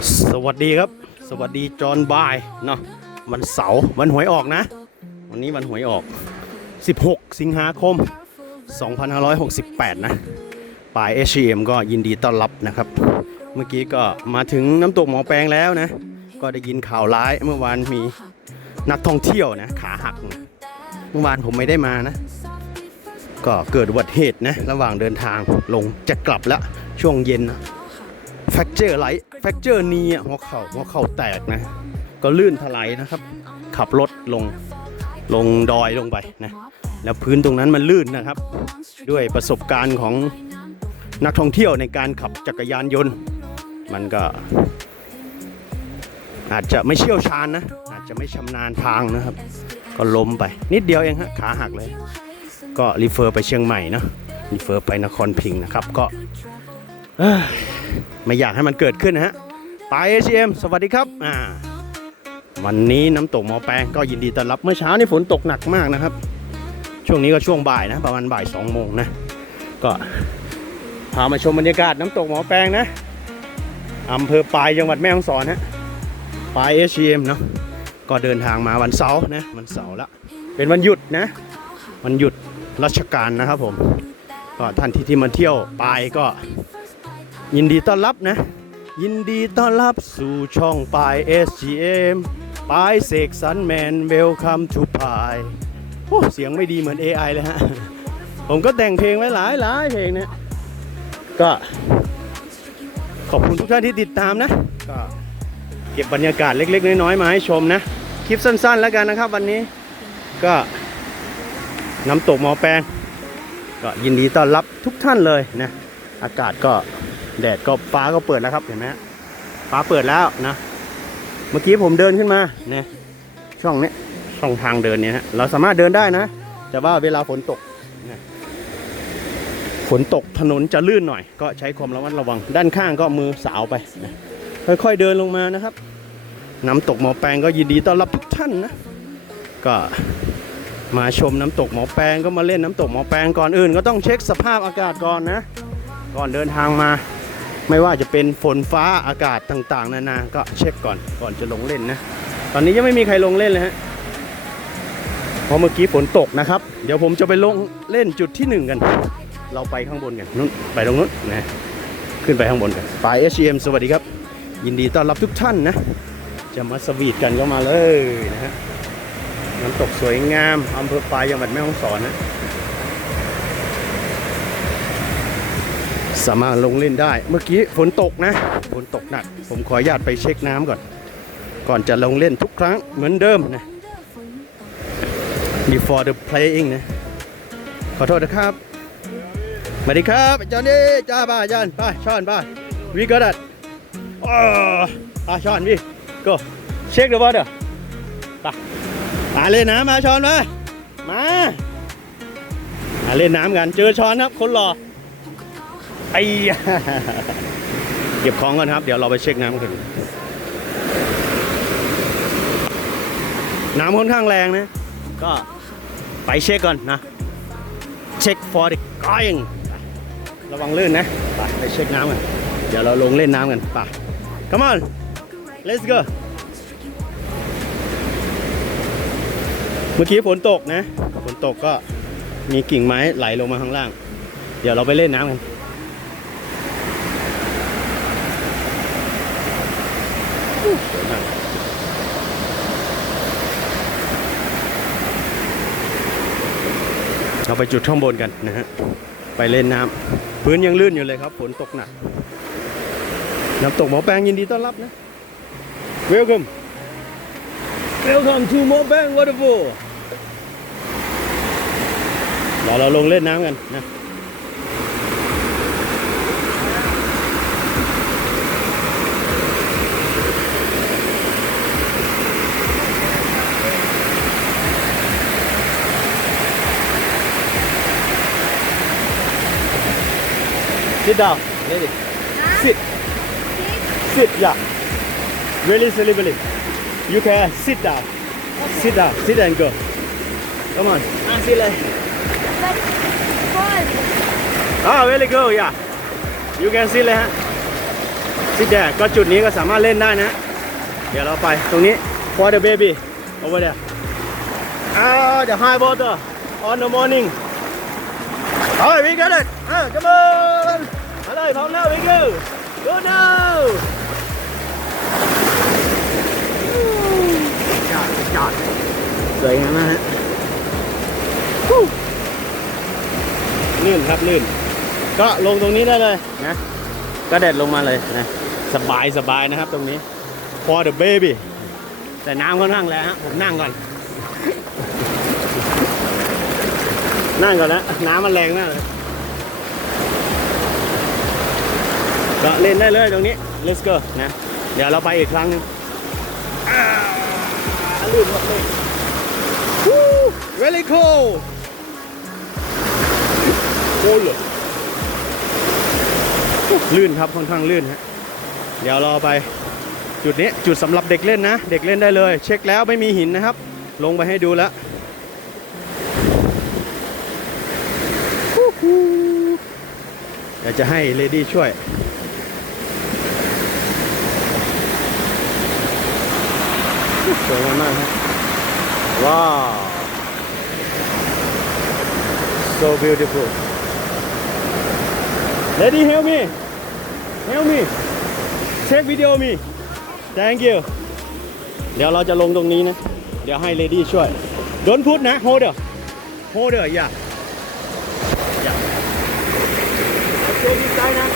สวัสดีครับ สวัสดีจอห์นบายเนาะวันเสาร์วันหวยออกนะ วันนี้วันหวยออก 16 สิงหาคม 2568 นะปลาย HM ก็ยินดีต้อนรับนะครับ เมื่อกี้ก็มาถึงน้ำตกหมอแปลงแล้วนะ ก็ได้ยินข่าวร้ายเมื่อวานมีนักท่องเที่ยวนะ ขาหัก เมื่อวานผมไม่ได้มานะ ก็เกิดอุบัติเหตุนะ ระหว่างเดินทางลงจะกลับแล้วช่วงเย็นนะแฟกเจอร์ไหล แฟกเจอร์นีอะหัวเข่าหัวเข่าแตกนะ ก็ลื่นถลายนะครับ ขับรถลงลงดอยลงไปนะแล้วพื้นตรงนั้นมันลื่นนะครับ ด้วยประสบการณ์ของนักท่องเที่ยวในการขับจักรยานยนต์ มันก็ อาจจะไม่เชี่ยวชาญนะ อาจจะไม่ชำนาญทางนะครับ ก็ล้มไป นิดเดียวเองฮะขาหักเลย ก็รีเฟอร์ไปเชียงใหม่นะรีเฟอร์ไปนครพิงค์นะครับก็ ไม่อยากให้มันเกิดขึ้นนะฮะไปเอชเอ็มสวัสดีครับอ่าวันนี้น้ำตกหมอแปงก็ยินดีต้อนรับเมื่อเช้านี่ฝนตกหนักมากนะครับ ช่วงนี้ก็ช่วงบ่ายนะ ประมาณบ่ายสองโมงนะ ก็พามาชมบรรยากาศน้ำตกหมอแปงนะอำเภอปลายจังหวัดแม่ฮ่องสอนฮะปลายเอชเอ็มเนาะก็เดินทางมาวันเสาร์นะวันเสาร์ละเป็นวันหยุดนะ วันหยุดราชการนะครับผมก็ท่านที่ที่มาเที่ยวปลายก็ ยินดีต้อนรับนะ ยินดีต้อนรับสู่ช่องปาย SGM ปายเสกสรรแมนเวลคัมทูปายโอ้เสียงไม่ดีเหมือน AI เลยฮะ ผมก็แต่งเพลงไว้หลายหลายเพลงเนะก็ขอบคุณทุกท่านที่ติดตามนะก็เก็บบรรยากาศเล็ก ๆ น้อยๆมาให้ชมนะ คลิปสั้น ๆ แล้วกันนะครับ วันนี้ก็น้ำตกหมอแปงก็ยินดีต้อนรับทุกท่านเลยนะ อากาศก็ แดดก็ฟ้าก็เปิดแล้วครับเห็นไหมฮะฟ้าเปิดแล้วนะ เมื่อกี้ผมเดินขึ้นมาเนี่ยช่องนี้ช่องทางเดินเนี่ยฮะเราสามารถเดินได้นะ แต่ว่าเวลาฝนตกฝนตกถนนจะลื่นหน่อย ก็ใช้ความระมัดระวัง ด้านข้างก็มือสาวไปนะค่อยๆเดินลงมานะครับน้ำตกหมอแปงก็ยินดีต้อนรับทุกท่านนะ ก็มาชมน้ำตกหมอแปงก็มาเล่นน้ำตกหมอแปงก่อนอื่น ก็ต้องเช็คสภาพอากาศก่อนนะ ก่อนเดินทางมา ไม่ว่าจะเป็นฝนฟ้าอากาศต่างๆ นานาก็เช็คก่อนก่อนจะลงเล่นนะ ตอนนี้ยังไม่มีใครลงเล่นเลยฮะเพราะเมื่อกี้ฝนตกนะครับ เดี๋ยวผมจะไปลงเล่นจุดที่หนึ่งกัน เราไปข้างบนกันนู้นไปตรงนู้นนะขึ้นไปข้างบนกันไป HM สวัสดีครับ ยินดีต้อนรับทุกท่านนะ จะมาสวีทกันก็มาเลยนะฮะน้ำตกสวยงามอำเภอปลายจังหวัดแม่ฮ่องสอนนะ สามารถลงเล่นได้ เมื่อกี้ฝนตกนะฝนตกหนัก ผมขออนุญาตไปเช็คน้ำก่อน ก่อนจะลงเล่นทุกครั้งเหมือนเดิมนะ before the playing นะ ขอโทษนะครับสวัสดีครับจารย์นี่จ้าป้าจารย์ป้าชอนป้าวิก o ดัดอ๋อป้าชอนพี่ go เช็คเดี๋ยวว่าเดี๋ยวไปมาเล่นน้ำมาชอนมามามาเล่นน้ำกันเจอชอนครับ คนหล่อ ไอ้ยะเก็บของก่อนครับ เดี๋ยวเราไปเช็คน้ำกันน้ำค่อนข้างแรงนะ ก็ไปเช็คก่อนนะ เช็ค for the going ระวังลื่นนะ ไปไปเช็คน้ำกัน เดี๋ยวเราลงเล่นน้ำกันไป come on let's go เมื่อกี้ฝนตกนะ ฝนตกก็มีกิ่งไม้ไหลลงมาข้างล่าง เดี๋ยวเราไปเล่นน้ำกัน ไปจุดข้างบนกันนะฮะ ไปเล่นน้ำพื้นยังลื่นอยู่เลยครับฝนตกหนัก น้ำตกหมอแปงยินดีต้อนรับนะ Welcome Welcome to หมอแปง Waterfall เดี๋ยวเราลงเล่นน้ำกันนะ Sit down, lady. Sit. Sit, yeah. Really slowly. You can sit down. Sit down. Sit and go. Come on. Ah, sit like. Ah, very good, yeah. You can sit like. huh? ซิดแดก็จุดนี้ก็สามารถเล่นได้นะ เดี๋ยวเราไปตรงนี้ for the baby over there ah the high water on the morning เฮ้ย we got it อะ come on มาเลยพร้อมแล้ว we go go now ยอดยอดสวยงามมากฮะฮู้ลื่นครับลื่น ก็ลงตรงนี้ได้เลยนะก็เด็ดลงมาเลยนะสบายสบายนะครับตรงนี้ for the baby แต่น้ำค่อนข้างแรงฮะผมนั่งก่อน นั่งก่อนนะน้ำมันแรงมากเลย ก็เล่นได้เลยตรงนี้ let's go นะ เดี๋ยวเราไปอีกครั้งหนึงอ่าลื่นหมดเลย Woo! really cool โอ้ยลื่นครับค่อนข้างลื่นฮะ เดี๋ยวเราไปจุดนี้จุดสำหรับเด็กเล่นนะ เด็กเล่นได้เลย เช็คแล้วไม่มีหินนะครับ ลงไปให้ดูแล้วฮู้ฮู้เดี๋ยวจะให้เลดี้ช่วย สวยงามมากครับว้าว so beautiful lady help me help me take video me thank you เดี๋ยวเราจะลงตรงนี้นะ เดี๋ยวให้เลดี้ช่วย don't put นะ hold it hold it อย่าอย่าโอเคดีใจนะ